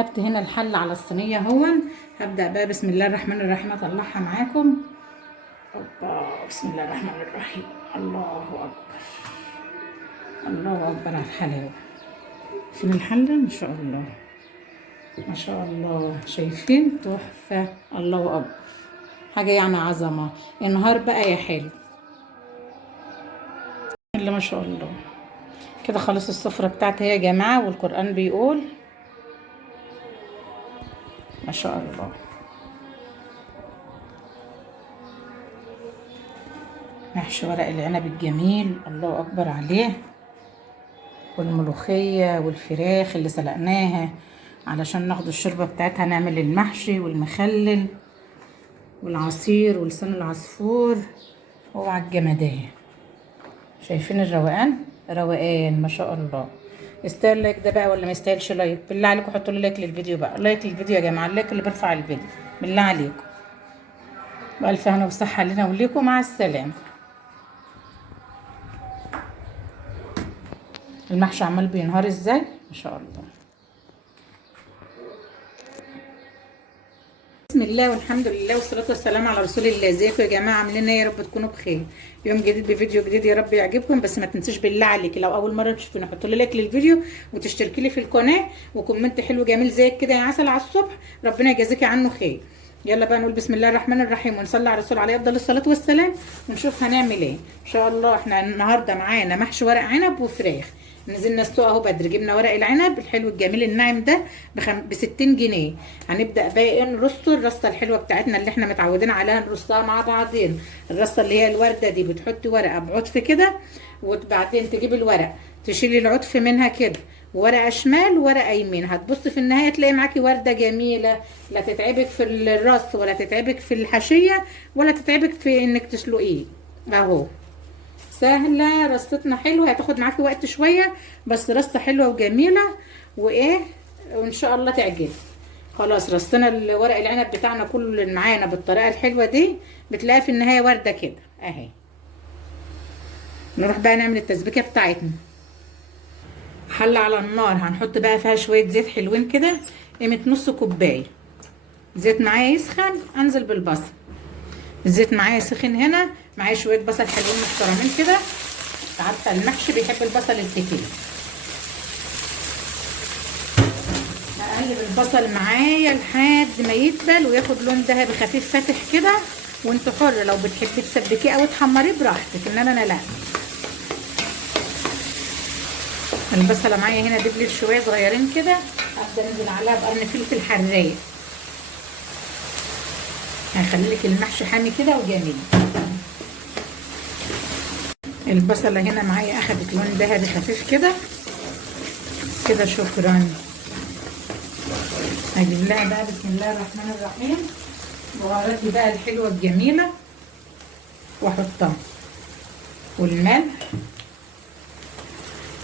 جبت هنا الحل على الصينيه اهون. هبدا بقى بسم الله الرحمن الرحيم اطلعها معاكم. اوبا، بسم الله الرحمن الرحيم. الله اكبر، الله اكبر على الحلاوه. فين الحله؟ ما شاء الله ما شاء الله، شايفين؟ تحفه، الله اكبر، حاجه يعني عظمه. النهار بقى يا حلو، الا ما شاء الله. كده خلاص السفره بتاعتي هي يا جماعه، والقران بيقول ما شاء الله. محشي ورق العنب الجميل، الله اكبر عليه، والملوخية والفراخ اللي سلقناها علشان ناخد الشوربة بتاعتها، نعمل المحشي والمخلل والعصير ولسان العصفور. اوعى الجمدان، شايفين الروقان؟ روقان ما شاء الله. يستاهل لايك ده بقى ولا ما يستاهلش لايك؟ بالله عليكم حطوا لي لايك للفيديو بقى، لايك للفيديو يا جماعه، اللايك اللي بيرفع الفيديو بالله عليكم. والف هنا وصحه لنا وليكم، مع السلامه. المحشي عمال بينهار ازاي ما شاء الله. بسم الله والحمد لله والصلاة والسلام على رسول الله. ازيكم يا جماعة؟ عاملين ايه؟ يا رب تكونوا بخير. يوم جديد بفيديو جديد، يا رب يعجبكم. بس ما تنسوش بالله عليك، لو اول مرة تشوفوني حطوا لي لايك للفيديو وتشتركي لي في القناة وكومنت حلو جميل زيك كده يا عسل على الصبح، ربنا يجازيكي عنه خير. يلا بقى نقول بسم الله الرحمن الرحيم ونصلي على الرسول عليه افضل الصلاة والسلام، ونشوف هنعمل ايه ان شاء الله. احنا النهارده معانا محشي ورق عنب وفراخ. نزلنا السوق اهو بدري، جبنا ورق العنب الحلو الجميل الناعم ده ب 60 جنيه. هنبدا بقى ايه؟ نرصه الرصه الحلوه بتاعتنا اللي احنا متعودين عليها نرصها مع بعضين. الرصه اللي هي الورده دي، بتحطي ورقه بعطف كده، وبعدين تجيبي الورق تشيلي العطف منها كده، ورقه شمال وورقه يمين، هتبصي في النهايه تلاقي معاكي ورده جميله. لا تتعبك في الرص ولا تتعبك في الحشيه ولا تتعبك في انك تسلقيه. اهو سهله، رصتنا حلوه، هتاخد معاكي وقت شويه بس رصه حلوه وجميله وايه، وان شاء الله تعجبك. خلاص رصينا الورق العنب بتاعنا كله اللي معانا بالطريقه الحلوه دي، بتلاقي في النهايه ورده كده اهي. نروح بقى نعمل التسبيكه بتاعتنا. حله على النار، هنحط بقى فيها شويه زيت حلوين كده، قيمه نص كوبايه زيت. معايا يسخن انزل بالبصل. الزيت معايا سخن، هنا معايا شويه بصل حلوين محترمين كده. عارفه المحشي بيحب البصل الكتير. هقلب البصل معايا لحد ما يدبل وياخد لون ذهبي خفيف فاتح كده، وانت حر لو بتحبي تسبكيه او تحمريه براحتك، انما انا لا. البصله معايا هنا دبلت شويه صغيرين كده، هبدا انزل عليها بقرن فلفل حراق، هيخلي لك المحشي حامي كده وجميل. البصله هنا معايا اخدت لون ذهبي خفيف كده كده. شكرا. هجيب لها بقى بسم الله الرحمن الرحيم بهاراتي بقى الحلوه الجميله واحطها، والملح.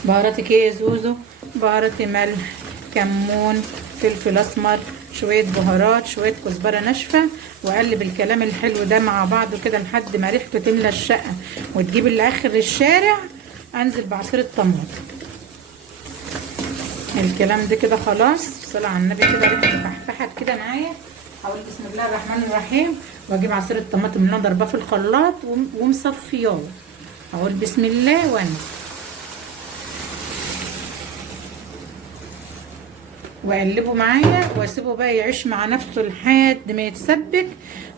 بهاراتك ايه يا زوزو؟ بهاراتي ملح، كمون، فلفل اسمر، شويه بهارات، شويه كزبره ناشفه، واقلب الكلام الحلو ده مع بعضه كده لحد ما ريحته تملى الشقه وتجيب لاخر الشارع. انزل بعصير الطماطم. الكلام ده كده خلاص، صلاه على النبي كده ريحته فحفحت كده معايا. اقول بسم الله الرحمن الرحيم واجيب عصير الطماطم اللي انا ضرباه في الخلاط ومصفياه. اقول بسم الله وانزل واقلبه معايا واسيبه بقى يعيش مع نفسه لحد ما يتسبك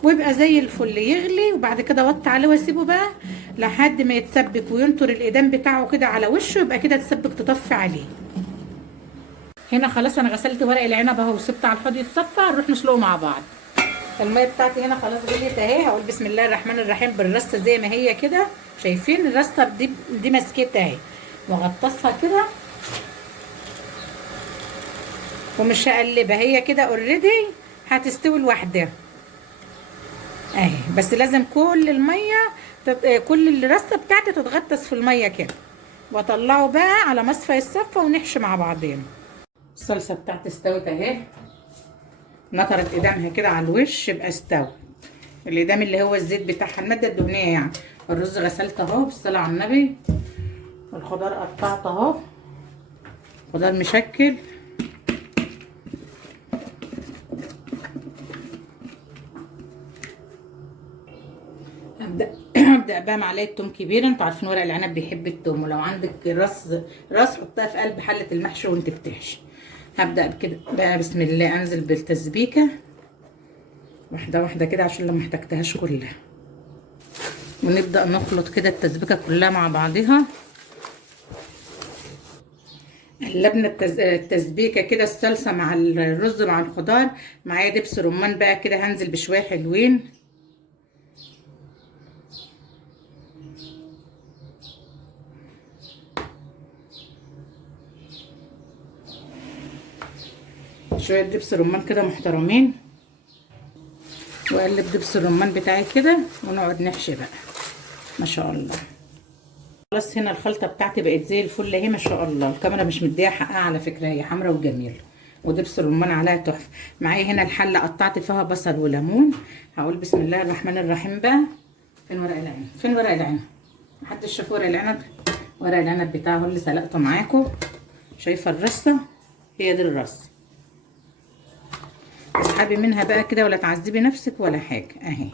ويبقى زي الفل، يغلي. وبعد كده اوطي عليه واسيبه بقى لحد ما يتسبك وينطر الايدام بتاعه كده على وشه، يبقى كده اتسبك، تطفي عليه. هنا خلاص انا غسلت ورق العنب اهو وسبت على الحوض يتصفى، نروح نسلقه مع بعض. الميه بتاعتي هنا خلاص غليت اهي. هقول بسم الله الرحمن الرحيم بالرصه زي ما هي كده، شايفين الرصه دي مسكتها اهي، واغطسها كده ومش هقلبها، هي كده اوريدي هتستوي لوحدها اهي. بس لازم كل الميه كل الرصه بتاعتي تتغطس في الميه كده، واطلعه بقى على مصفى الصفه ونحشي مع بعضين. الصلصه بتاعتي استوت اهي، نطرت قدامها كده على الوش يبقى استوت. القدام اللي هو الزيت بتاعها، الماده الدهنيه يعني. الرز غسلته اهو بالصلاه على النبي، والخضار قطعته اهو، خضار مشكل هبدأ بقى معلقه توم كبيره. انتوا عارفين ورق العنب بيحب التوم، ولو عندك راس حطها في قلب حله المحشي وانت بتحشي. هبدأ كده بقى بسم الله انزل بالتسبيكه واحده واحده كده عشان لو ما احتجتهاش كلها، ونبدأ نخلط كده التسبيكه كلها مع بعضها. قلبنا التسبيكه كده، الصلصه مع الرز مع الخضار. معايا دبس رمان بقى كده، هنزل بشويه حلوين. شويه دبس رمان كده محترمين، واقلب دبس الرمان بتاعي كده ونقعد نحشي بقى. ما شاء الله. خلاص هنا الخلطه بتاعتي بقت زي الفل اهي، ما شاء الله. الكاميرا مش مديها حقها على فكره، هي حمرا وجميله، ودبس الرمان عليها تحفه. معايا هنا الحله قطعت فيها بصل وليمون. هقول بسم الله الرحمن الرحيم بقى. فين ورق العنب؟ فين ورق العنب؟ محدش شاف ورق العنب؟ ورق العنب بتاعه اللي سلقته معاكم. شايفه الرصه؟ هي دي الرصه. اسحبي منها بقى كده، ولا تعذبي نفسك ولا حاجه. اهي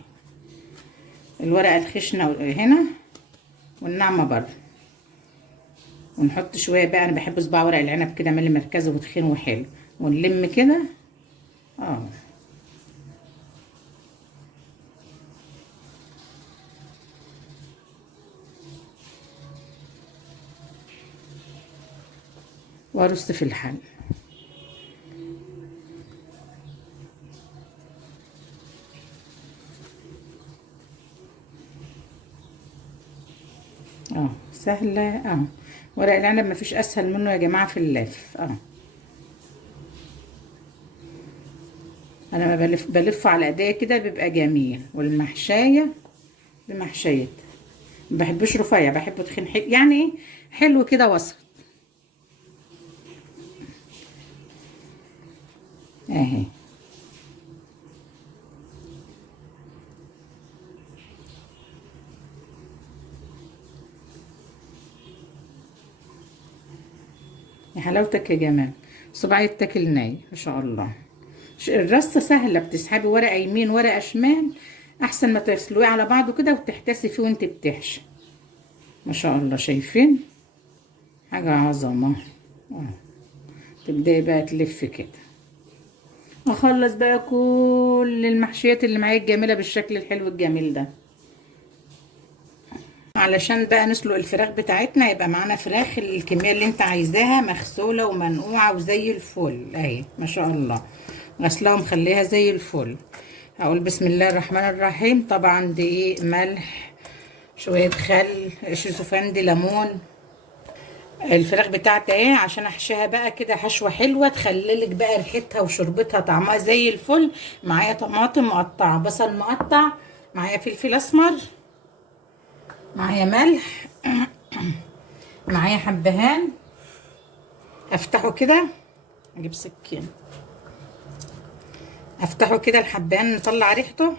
الورقه الخشنه هنا والناعمه بره. ونحط شويه بقى، انا بحب صباع ورق العنب كده مالي مركزه وتخين وحلو، ونلم كده. وارص في الحل. سهله. ورق العنب مفيش اسهل منه يا جماعه في اللف. انا ما بلفه على ايديا كده بيبقى جميل. والمحشايه بمحشيه، ما بحبوش رفيع، بحبه تخين يعني حلو كده وسط. اهي يا حلاوتك يا جمال. صباعي يتاكل ناي ما شاء الله. الرصه سهله، بتسحبي ورقه يمين ورقه شمال، احسن ما تسلقيه على بعضه كده وتحتسي فيه وانت بتحشي. ما شاء الله. شايفين؟ حاجه عظمه. تبداي بقى تلفي كده. اخلص بقى كل المحشيات اللي معايا الجميله بالشكل الحلو الجميل ده. علشان بقى نسلق الفراخ بتاعتنا، يبقى معانا فراخ الكميه اللي انت عايزاها، مغسوله ومنقوعه وزي الفل اهي ما شاء الله. غسلها ومخليها زي الفل. هقول بسم الله الرحمن الرحيم. طبعا دقيق، ملح، شويه خل، شوفان، ليمون. الفراخ بتاعتي اهي عشان احشيها بقى كده حشوه حلوه تخليلك بقى ريحتها وشربتها طعمها زي الفل. معايا طماطم مقطعه، بصل مقطع، معايا فلفل اسمر، معايا ملح، معايا حبهان. افتحه كده، اجيب سكين افتحه كده الحبهان نطلع ريحته.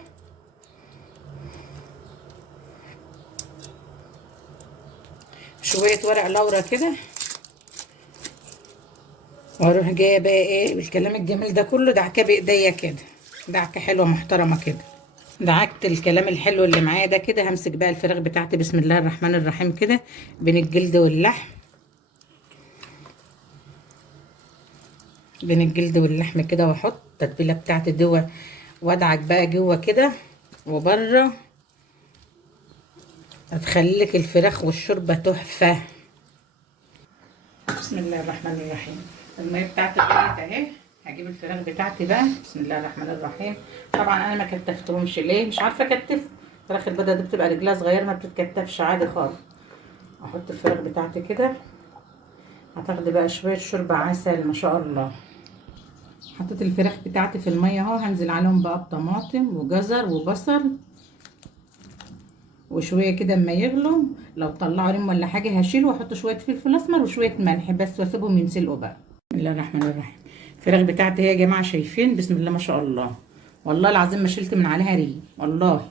شويه ورق لورا كده، واروح جايه بقى ايه بالكلام الجميل ده كله دعكه بايديا كده، دعكه حلوه محترمه كده. دعكت الكلام الحلو اللي معايا ده كده. همسك بقى الفراخ بتاعتي بسم الله الرحمن الرحيم كده بين الجلد واللحم، بين الجلد واللحم كده، واحط التتبيله بتاعتي جوه، وادعك بقى جوه كده وبره. هتخليلك الفراخ والشوربه تحفه. بسم الله الرحمن الرحيم. الميه بتاعتي غليت اهي. هجيب الفراخ بتاعتي بقى بسم الله الرحمن الرحيم. طبعا انا ما كتفتهمش ليه، مش عارفه اكتف. الفراخ البيضه دي بتبقى رجلها صغيره ما بتتكتفش عادي خالص. احط الفراخ بتاعتي كده. هتاخدي بقى شويه شوربه عسل ما شاء الله. حطيت الفراخ بتاعتي في الميه اهو. هنزل عليهم بقى بطماطم وجزر وبصل وشويه كده. اما يغلوا لو طلعوا ريم ولا حاجه هشيله واحط شويه فلفل اسمر وشويه ملح بس، واسيبهم ينسلقوا بقى. بسم الله الرحمن الرحيم. الفراخ بتاعتي هي يا جماعه شايفين بسم الله ما شاء الله. والله العظيم ما شلت من عليها ريم والله.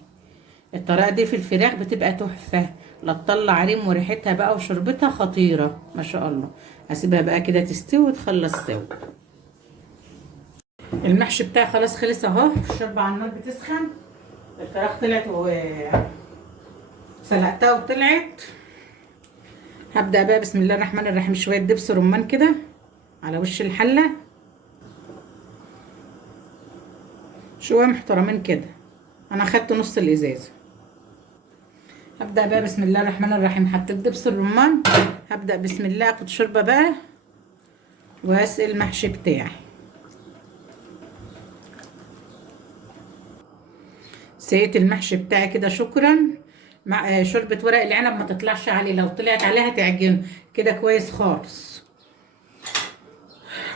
الطريقه دي في الفراخ بتبقى تحفه، لا تطلع ريم، وريحتها بقى وشربتها خطيره ما شاء الله. هسيبها بقى كده تستوي وتخلص سوا. المحشي بتاعي خلاص خلص اهو. الشوربه على النار بتسخن. الفراخ طلعت سلقتها وطلعت. هبدأ بقى بسم الله الرحمن الرحيم شوية دبس رمان كده على وش الحلة، شوية محترمين كده. انا خدت نص الازازة. هبدأ بقى بسم الله الرحمن الرحيم، حطيت دبس الرمان. هبدأ بسم الله اخد شوربة بقى وهسقي المحشي بتاعي. سقيت المحشي بتاعي كده شكرا. مع شوربة ورق العنب ما تطلعش عليه، لو طلعت عليها تعجنه كده كويس خالص.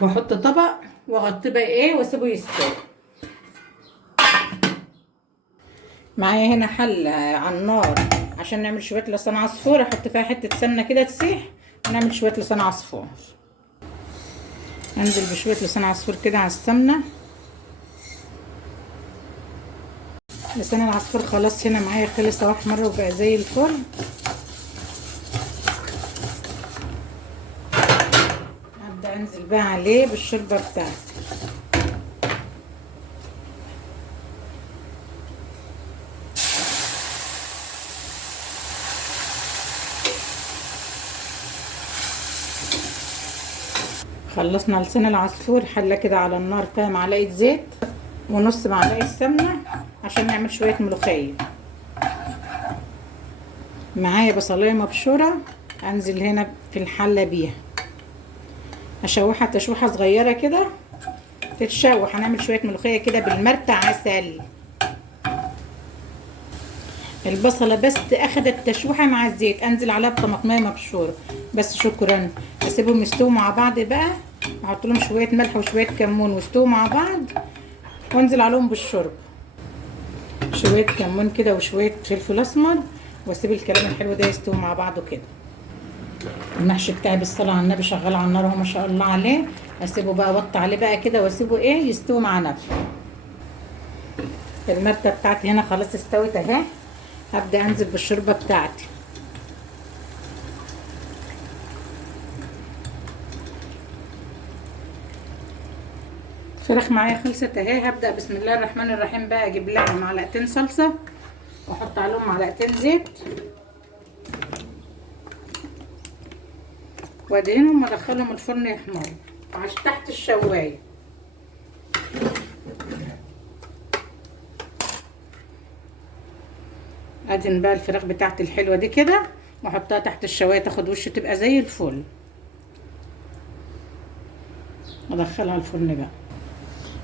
واحط طبق واغطيه بقى ايه واسيبه يستوي. معايا هنا حله على النار عشان نعمل شويه لسان عصفور، احط فيها حته سمنه كده تسيح ونعمل شويه لسان عصفور. انزل بشويه لسان عصفور كده على السمنه. لسان العصفور خلاص هنا معايا خلص اهو، احمر وبقى زي الفل. هبدا انزل بقى عليه بالشوربه بتاعتي. خلصنا لسان العصفور، حله كده على النار فيها معلقه زيت ونص معلقه سمنه عشان نعمل شويه ملوخيه. معايا بصلايه مبشوره، انزل هنا في الحله بيها، اشوحها تشويحه صغيره كده تتشوح. هنعمل شويه ملوخيه كده بالمرتة عسل. البصله بس اخدت تشويحه مع الزيت، انزل عليها بطماطميه مبشوره بس شكرا. اسيبهم يستووا مع بعض بقى، احط لهم شويه ملح وشويه كمون ويستووا مع بعض، وانزل عليهم بالشرب شويه كمون كده وشويه فلفل اسمر، واسيب الكلام الحلو ده يستوي مع بعضه كده. المحشي بتاعي بالصلاه على النبي شغال على النار اهو ما شاء الله عليه. اسيبه بقى اوطي عليه بقى كده واسيبه ايه يستوي مع نفسه. المرتة بتاعتي هنا خلاص استوت اهي. هبدا انزل بالشوربه بتاعتي. الفراخ معايا خلصت اهي. هبدا بسم الله الرحمن الرحيم بقى اجيب لها معلقتين صلصه واحط عليهم معلقتين زيت وادهنهم وادخلهم الفرن يحمروا عشان تحت الشوايه. ادهن بقى الفراخ بتاعتي الحلوه دي كده واحطها تحت الشوايه تاخد وش تبقى زي الفل. ادخلها الفرن بقى.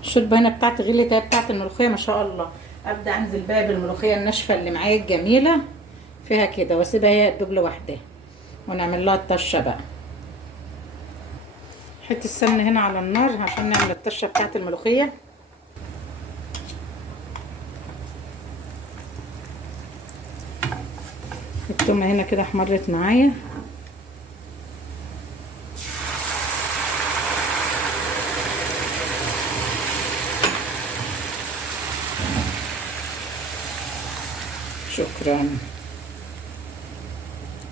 الشوربه هنا بتاعتي غليت اهي بتاعت الملوخيه ما شاء الله. ابدا انزل بقى بالملوخيه الناشفه اللي معايا الجميله فيها كده واسيبها هي تدوب لوحدها ونعمل لها الطشه بقى. حته السمنه هنا على النار عشان نعمل الطشه بتاعت الملوخيه. التومه هنا كده احمرت معايا. شكرا.